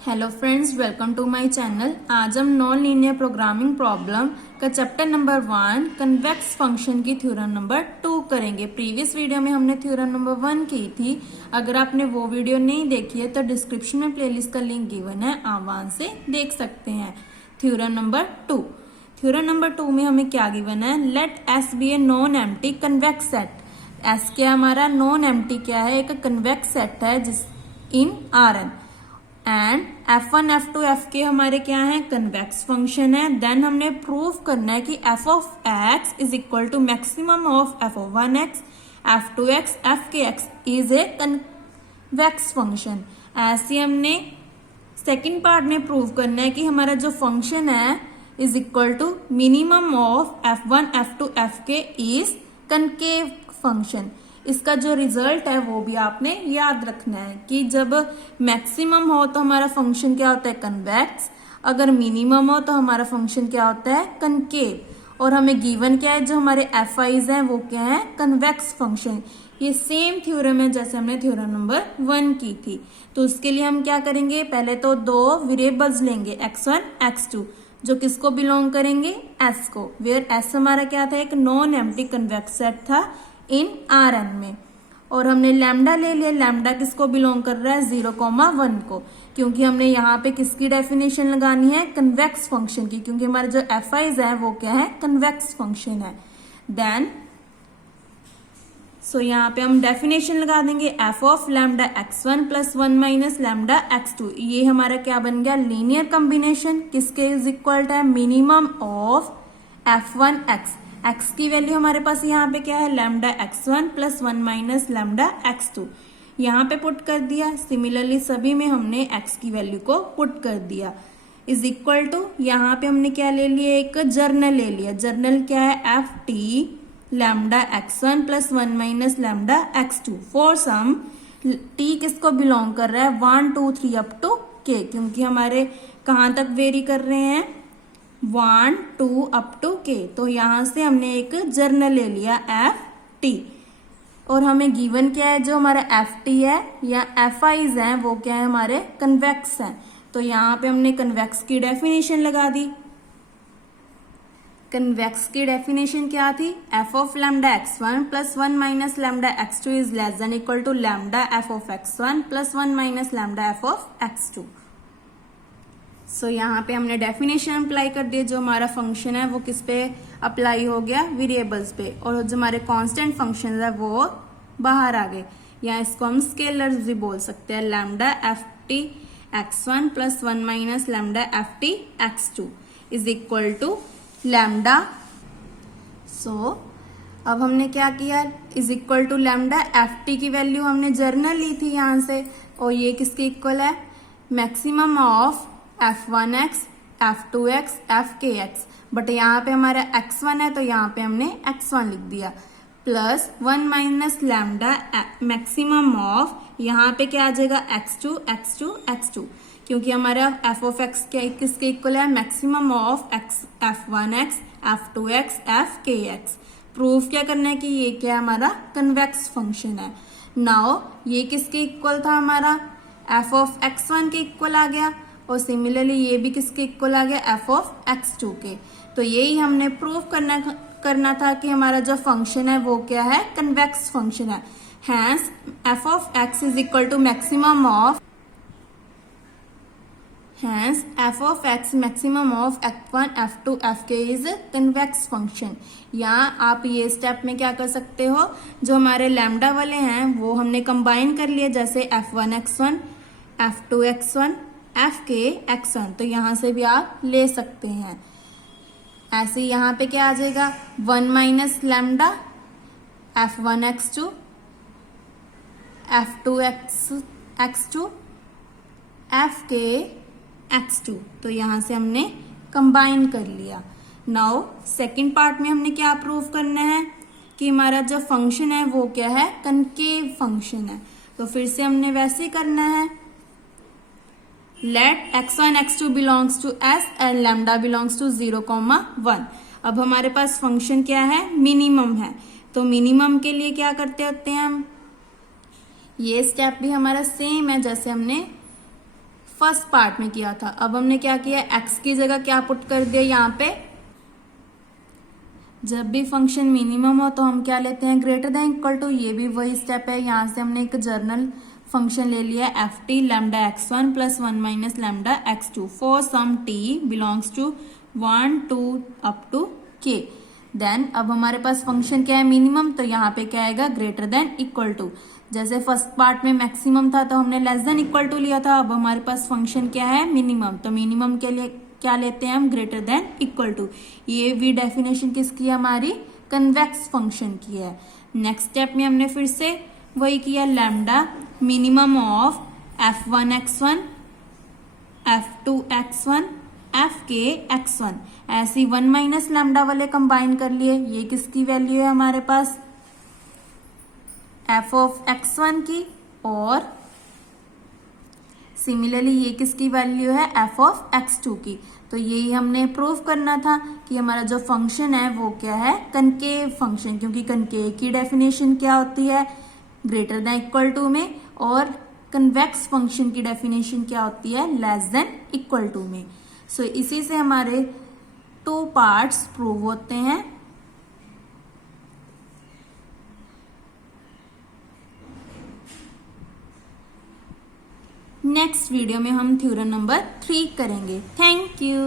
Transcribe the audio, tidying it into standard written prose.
Hello friends, welcome to my channel. आज हम non linear programming problem का chapter number 1 convex function की theorem number 2 करेंगे। Previous video में हमने थ्योरम नंबर 1 की थी। अगर आपने वो वीडियो नहीं देखी है तो डिस्क्रिप्शन में प्लेलिस्ट का लिंक गिवन है, आप वहां से देख सकते हैं। थ्योरम नंबर 2 में हमें क्या गिवन है? Let S be a non empty convex set. S क्या हमारा नॉन एम्प्टी क्या है? एक कन्वेक्स सेट है जिस in R n and F1, F2, Fk हमारे क्या है? कन्वेक्स फंक्शन है। देन हमने प्रूव करना है कि f of x is equal to maximum of f of 1x, f2x, fkx is a convex function. ऐसे हमने सेकेंड पार्ट में प्रूव करना है कि हमारा जो फंक्शन है is equal to minimum of f1, f2, fk is concave function. इसका जो रिजल्ट है वो भी आपने याद रखना है कि जब मैक्सिमम हो तो हमारा फंक्शन क्या होता है? कन्वेक्स। अगर मिनिमम हो तो हमारा फंक्शन क्या होता है? कनकेव। और हमें गिवन क्या है? जो हमारे एफ आईज हैं वो क्या है? Convex function. ये सेम थ्योरम है जैसे हमने थ्योरम नंबर 1 की थी। तो उसके लिए हम क्या करेंगे? पहले तो दो वेरिएबल्स लेंगे x1, x2, जो किसको बिलोंग करेंगे? s को। वेयर s हमारा क्या था? एक नॉन एम्प्टी कन्वेक्स सेट था इन आर एन में। और हमने लैम्डा ले लिया। लैम्डा किसको बिलोंग कर रहा है? 0,1 को, क्योंकि हमने यहाँ पे किसकी डेफिनेशन लगानी है? कन्वेक्स फंक्शन की, क्योंकि हमारे जो एफ आईज है वो क्या है? कन्वेक्स फंक्शन है। देन सो यहाँ पे हम डेफिनेशन लगा देंगे F of lambda x1 plus 1 minus lambda x2। ये हमारा क्या बन गया? लीनियर कॉम्बिनेशन किसके इज इक्वल है? Minimum of f1 x। x की वैल्यू हमारे पास यहाँ पे क्या है? Lambda x1 plus 1 minus lambda x2 यहाँ पे पुट कर दिया। सिमिलरली सभी में हमने x की वैल्यू को पुट कर दिया। इज इक्वल टू यहाँ पे हमने क्या ले लिया? एक जर्नल ले लिया। जर्नल क्या है? F T lambda x1 plus 1 minus lambda x2 for some t किसको बिलोंग कर रहा है? 1, 2, 3 अप टू k, क्योंकि हमारे कहाँ तक वेरी कर रहे हैं? 1, 2 अप टू k। तो यहां से हमने एक जर्नल ले लिया एफ टी। और हमें गिवन क्या है? जो हमारा एफ टी है या एफ आईज है वो क्या है? हमारे कन्वेक्स है। तो यहाँ पे हमने कन्वेक्स की डेफिनेशन लगा दी। कन्वेक्स की डेफिनेशन क्या थी? F of lambda x1 plus 1 minus lambda x2 is less than equal to lambda F of x1 plus 1 minus lambda F of x2। So यहाँ पे हमने डेफिनेशन अप्लाई कर दिया। जो हमारा फंक्शन है वो किस पे अप्लाई हो गया? वेरिएबल्स पे। और जो हमारे कांस्टेंट फंक्शन है वो बाहर आ गए। या इसको हम स्केलर्स भी बोल सकते हैं। Lambda F T x1 plus 1 minus lambda F T x2 is equal to lambda. So अब हमने क्या किया? Is equal to lambda F T की वैल्यू हमने जर्नल ली थी यहाँ से, और ये किसके इक्वल है? Maximum of f1x, f2x, fkx। But यहाँ पे हमारा x1 है तो यहाँ पे हमने x1 लिख दिया plus 1 minus lambda maximum of, यहाँ पे क्या आ जाएगा? x2, x2, x2, क्योंकि हमारा f ऑफ x क्या किसके इक्वल है? Maximum of f1x, f2x, fkx। Proof क्या करना है कि ये क्या है? हमारा कन्वेक्स फंक्शन है। नाउ ये किसके इक्वल था? हमारा f ऑफ x1 के इक्वल आ गया, और सिमिलरली ये भी किसके इक्वल आ गया? एफ ऑफ x2 के। तो यही हमने प्रूव करना था कि हमारा जो फंक्शन है वो क्या है? कन्वेक्स फंक्शन है। Hence F of x is equal to maximum of maximum of f1, f2, fk is convex function. यहाँ आप ये स्टेप में क्या कर सकते हो? जो हमारे लैम्डा वाले हैं वो हमने कंबाइन कर लिए, जैसे f1 x1, f2 x1, fk x1, तो यहां से भी आप ले सकते हैं। ऐसे यहाँ पे क्या आ जाएगा? 1 minus lambda f1 x2, f2 x2, fk x2, तो यहां से हमने कंबाइन कर लिया। नाउ सेकंड पार्ट में हमने क्या प्रूव करना है? कि हमारा जो फंक्शन है वो क्या है? कनकेव फंक्शन है। तो फिर से हमने वैसे करना है। Let x1, x2 belongs to s and lambda belongs to 0,1। अब हमारे पास फंक्शन क्या है? मिनिमम है। तो मिनिमम के लिए क्या करते होते हैं हम? ये स्टेप भी हमारा सेम है जैसे हमने फर्स्ट पार्ट में किया था। अब हमने क्या किया, x की जगह क्या पुट कर दिया यहाँ पे, जब भी फंक्शन मिनिमम हो तो हम क्या लेते हैं, ग्रेटर देन इक्वल टू। ये भी वही स्टेप है, यहाँ से हमने एक जर्नल फंक्शन ले लिया F T lambda x1 plus 1 minus lambda x2 for some t belongs to 1 2 up to k। Then अब हमारे पास फंक्शन क्या है, मिनिमम, तो यहाँ पे क्या आएगा, ग्रेटर देन इक्वल टू। जैसे फर्स्ट पार्ट में मैक्सिमम था तो हमने लेस देन इक्वल टू लिया था, अब हमारे पास फंक्शन क्या है, मिनिमम, तो मिनिमम के लिए क्या लेते हैं हम, ग्रेटर देन इक्वल टू। ये भी डेफिनेशन किसकी है, हमारी कन्वेक्स फंक्शन की है। नेक्स्ट स्टेप में हमने फिर से वही किया, lambda minimum of f1 x1 f2 x1 fk x1, ऐसी 1 माइनस लैम्डा वाले कंबाइन कर लिए। ये किसकी वैल्यू है हमारे पास, f ऑफ x1 की, और सिमिलरली ये किसकी वैल्यू है, f ऑफ x2 की। तो यही हमने प्रूव करना था कि हमारा जो फंक्शन है वो क्या है, कनकेव फंक्शन, क्योंकि कनकेव की डेफिनेशन क्या होती है, ग्रेटर देन इक्वल टू में, और कन्वेक्स फंक्शन की डेफिनेशन क्या होती है, लेस देन इक्वल टू में। सो इसी से हमारे 2 पार्ट्स प्रूव होते हैं। नेक्स्ट वीडियो में हम थ्योरम नंबर 3 करेंगे। Thank you.